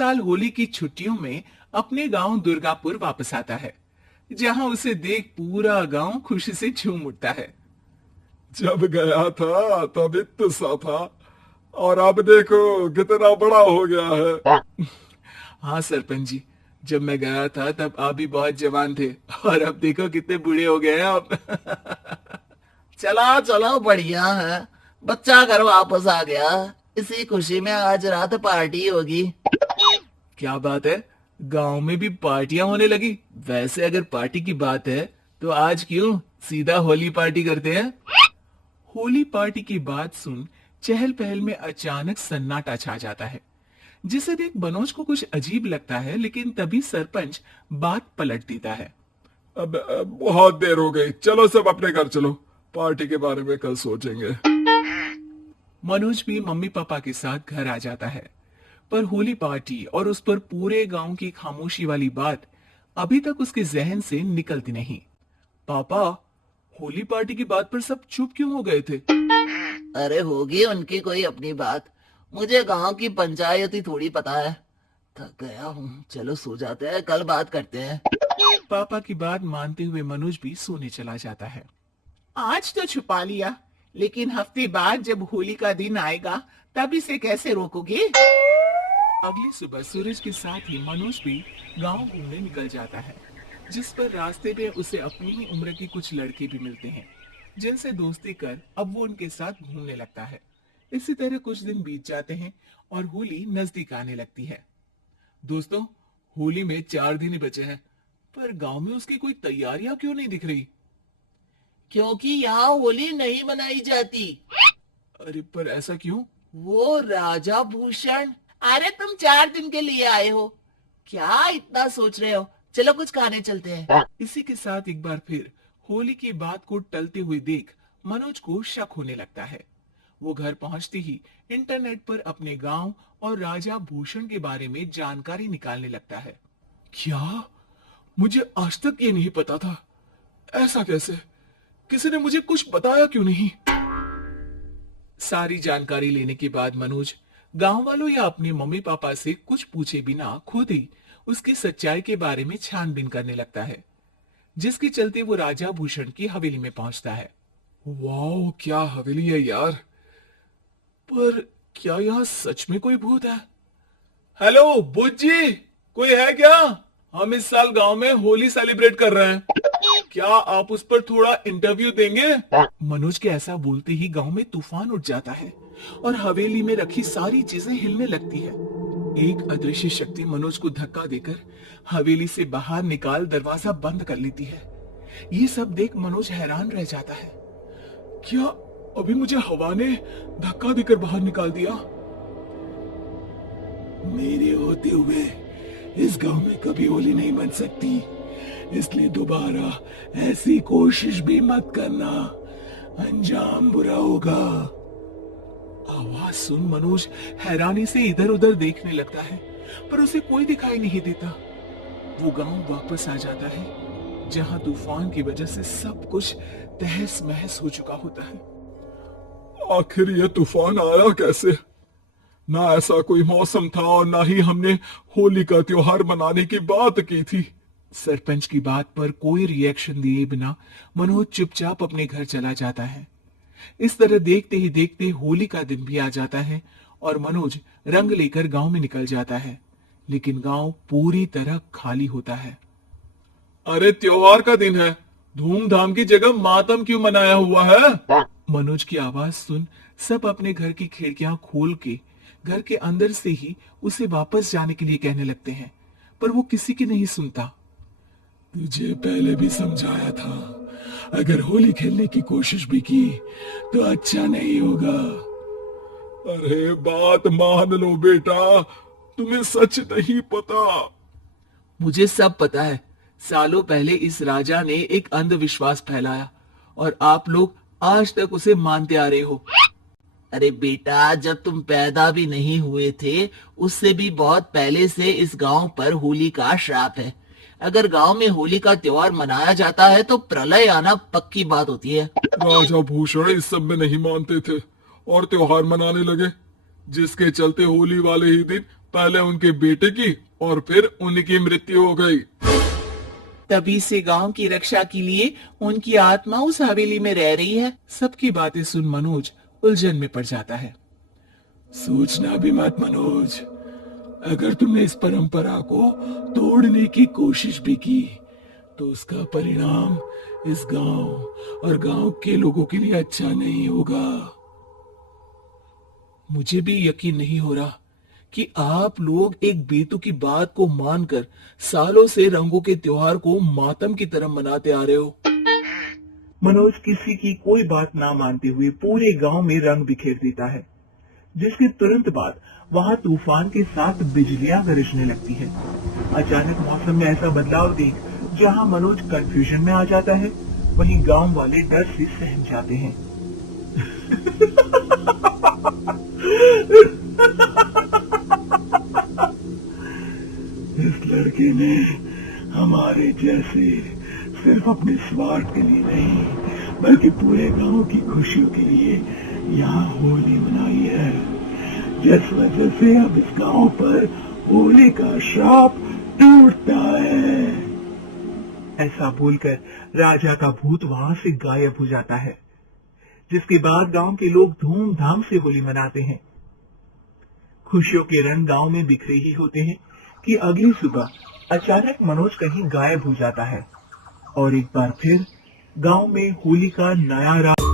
साल होली की छुट्टियों में अपने गांव दुर्गापुर वापस आता है, जहां उसे देख पूरा गांव खुशी से झूम उठता है। जब गया था तब इतना सा था और अब देखो कितना बड़ा हो गया है। हाँ सरपंच जी, जब मैं गया था तब आप भी बहुत जवान थे और अब देखो कितने बूढ़े हो गए हैं आप। चला चलो बढ़िया है। बच्चा घर वापस आ गया। इसी खुशी में आज रात पार्टी होगी। क्या बात है, गांव में भी पार्टियां होने लगी। वैसे अगर पार्टी की बात है तो आज क्यों सीधा होली पार्टी करते हैं। होली पार्टी की बात सुन चहल पहल में अचानक सन्नाटा छा जाता है, जिसे देख मनोज को कुछ अजीब लगता है, लेकिन तभी सरपंच बात पलट देता है। अब बहुत देर हो गई, चलो सब अपने घर चलो, पार्टी के बारे में कल सोचेंगे। मनोज भी मम्मी पापा के साथ घर आ जाता है, पर होली पार्टी और उस पर पूरे गांव की खामोशी वाली बात अभी तक उसके जहन से निकलती नहीं। पापा, होली पार्टी की बात पर सब चुप क्यों हो गए थे। अरे होगी उनकी कोई अपनी बात। मुझे गांव की पंचायत ही थोड़ी पता है। थक गया हूँ, चलो सो जाते हैं, कल बात करते हैं। पापा की बात मानते हुए मनोज भी सोने चला जाता है। आज तो छुपा लिया, लेकिन हफ्ते बाद जब होली का दिन आएगा तब इसे कैसे रोकोगे। अगली सुबह सूरज के साथ ही मनोज भी गांव घूमने निकल जाता है, जिस पर रास्ते में उसे अपनी ही उम्र के कुछ लड़के भी मिलते हैं, जिनसे दोस्ती कर अब वो उनके साथ घूमने लगता है। इसी तरह कुछ दिन बीत जाते हैं और होली नजदीक आने लगती है। दोस्तों, होली में 4 दिन ही बचे हैं, पर गांव में उसकी कोई तैयारियां क्यों नहीं दिख रही। क्योंकि यहाँ होली नहीं मनाई जाती। अरे पर ऐसा क्यों। वो राजा भूषण। अरे तुम 4 दिन के लिए आए हो, क्या इतना सोच रहे हो। चलो कुछ खाने चलते हैं। इसी के साथ एक बार फिर होली की बात को टलते हुए देख मनोज को शक होने लगता है। वो घर पहुंचते ही इंटरनेट पर अपने गांव और राजा भूषण के बारे में जानकारी निकालने लगता है। क्या, मुझे आज तक ये नहीं पता था। ऐसा कैसे, किसी ने मुझे कुछ बताया क्यों नहीं। सारी जानकारी लेने के बाद मनोज गांव वालों या अपने मम्मी पापा से कुछ पूछे बिना खुद ही उसकी सच्चाई के बारे में छानबीन करने लगता है, जिसके चलते वो राजा भूषण की हवेली में पहुंचता है। वाह, क्या हवेली है यार। पर क्या यहाँ सच में कोई भूत है। हेलो भूत जी, कोई है क्या। हम इस साल गांव में होली सेलिब्रेट कर रहे हैं, क्या आप उस पर थोड़ा इंटरव्यू देंगे। मनोज के ऐसा बोलते ही गांव में तूफान उठ जाता है और हवेली में रखी सारी चीजें हिलने लगती है। एक अदृश्य शक्ति मनोज को धक्का देकर हवेली से बाहर निकाल दरवाजा बंद कर लेती है। ये सब देख मनोज हैरान रह जाता है। क्या अभी मुझे हवा ने धक्का देकर बाहर निकाल दिया। मेरे होते हुए इस गांव में कभी होली नहीं बन सकती, इसलिए दोबारा ऐसी कोशिश भी मत करना, अंजाम बुरा होगा। आवाज सुन मनोज हैरानी से इधर उधर देखने लगता है, पर उसे कोई दिखाई नहीं देता। वो गांव वापस आ जाता है, जहां तूफान की वजह से सब कुछ तहस महस हो चुका होता है। आखिर ये तूफान आया कैसे। ना ऐसा कोई मौसम था और ना ही हमने होली का त्योहार मनाने की बात की थी। सरपंच की बात पर कोई रिएक्शन दिए बिना मनोज चुपचाप अपने घर चला जाता है। इस तरह देखते ही देखते होली का दिन भी आ जाता है और मनोज रंग लेकर गांव में निकल जाता है, लेकिन गांव पूरी तरह खाली होता है। अरे त्योहार का दिन है, धूमधाम की जगह मातम क्यों मनाया हुआ है। मनोज की आवाज सुन सब अपने घर की खिड़कियां खोल के घर के अंदर से ही उसे वापस जाने के लिए कहने लगते हैं, पर वो किसी की नहीं सुनता। तुझे पहले भी समझाया था, अगर होली खेलने की कोशिश भी की तो अच्छा नहीं होगा। अरे बात मान लो बेटा, तुम्हें सच नहीं पता। मुझे सब पता है। सालों पहले इस राजा ने एक अंधविश्वास फैलाया और आप लोग आज तक उसे मानते आ रहे हो। अरे बेटा, जब तुम पैदा भी नहीं हुए थे उससे भी बहुत पहले से इस गांव पर होली का श्राप है। अगर गांव में होली का त्योहार मनाया जाता है तो प्रलय आना पक्की बात होती है। राजा भूषण इस सब में नहीं मानते थे और त्योहार मनाने लगे, जिसके चलते होली वाले ही दिन पहले उनके बेटे की और फिर उनकी मृत्यु हो गई। तभी से गांव की रक्षा के लिए उनकी आत्मा उस हवेली में रह रही है। सबकी बातें सुन मनोज उलझन में पड़ जाता है। सोचना भी मत मनोज, अगर तुमने इस परंपरा को तोड़ने की कोशिश भी की तो उसका परिणाम इस गांव और गांव के लोगों के लिए अच्छा नहीं होगा। मुझे भी यकीन नहीं हो रहा कि आप लोग एक बेतुकी बात को मानकर सालों से रंगों के त्योहार को मातम की तरह मनाते आ रहे हो। मनोज किसी की कोई बात ना मानते हुए पूरे गांव में रंग बिखेर देता है, जिसके तुरंत बाद वहां तूफान के साथ बिजलियां गरजने लगती है। अचानक मौसम में ऐसा बदलाव देख जहां मनोज कंफ्यूजन में आ जाता है, वहीं गांव वाले डर से सहम जाते हैं। इस लड़के ने हमारे जैसे सिर्फ अपने स्वार्थ के लिए नहीं बल्कि पूरे गांव की खुशियों के लिए यहाँ होली मनाई है, जिस वजह से अब इस गांव पर होली का श्राप टूटता है। ऐसा बोलकर राजा का भूत वहां से गायब हो जाता है, जिसके बाद गांव के लोग धूमधाम से होली मनाते हैं। खुशियों के रंग गांव में बिखरे ही होते हैं कि अगली सुबह अचानक मनोज कहीं गायब हो जाता है और एक बार फिर गांव में होली का नया रात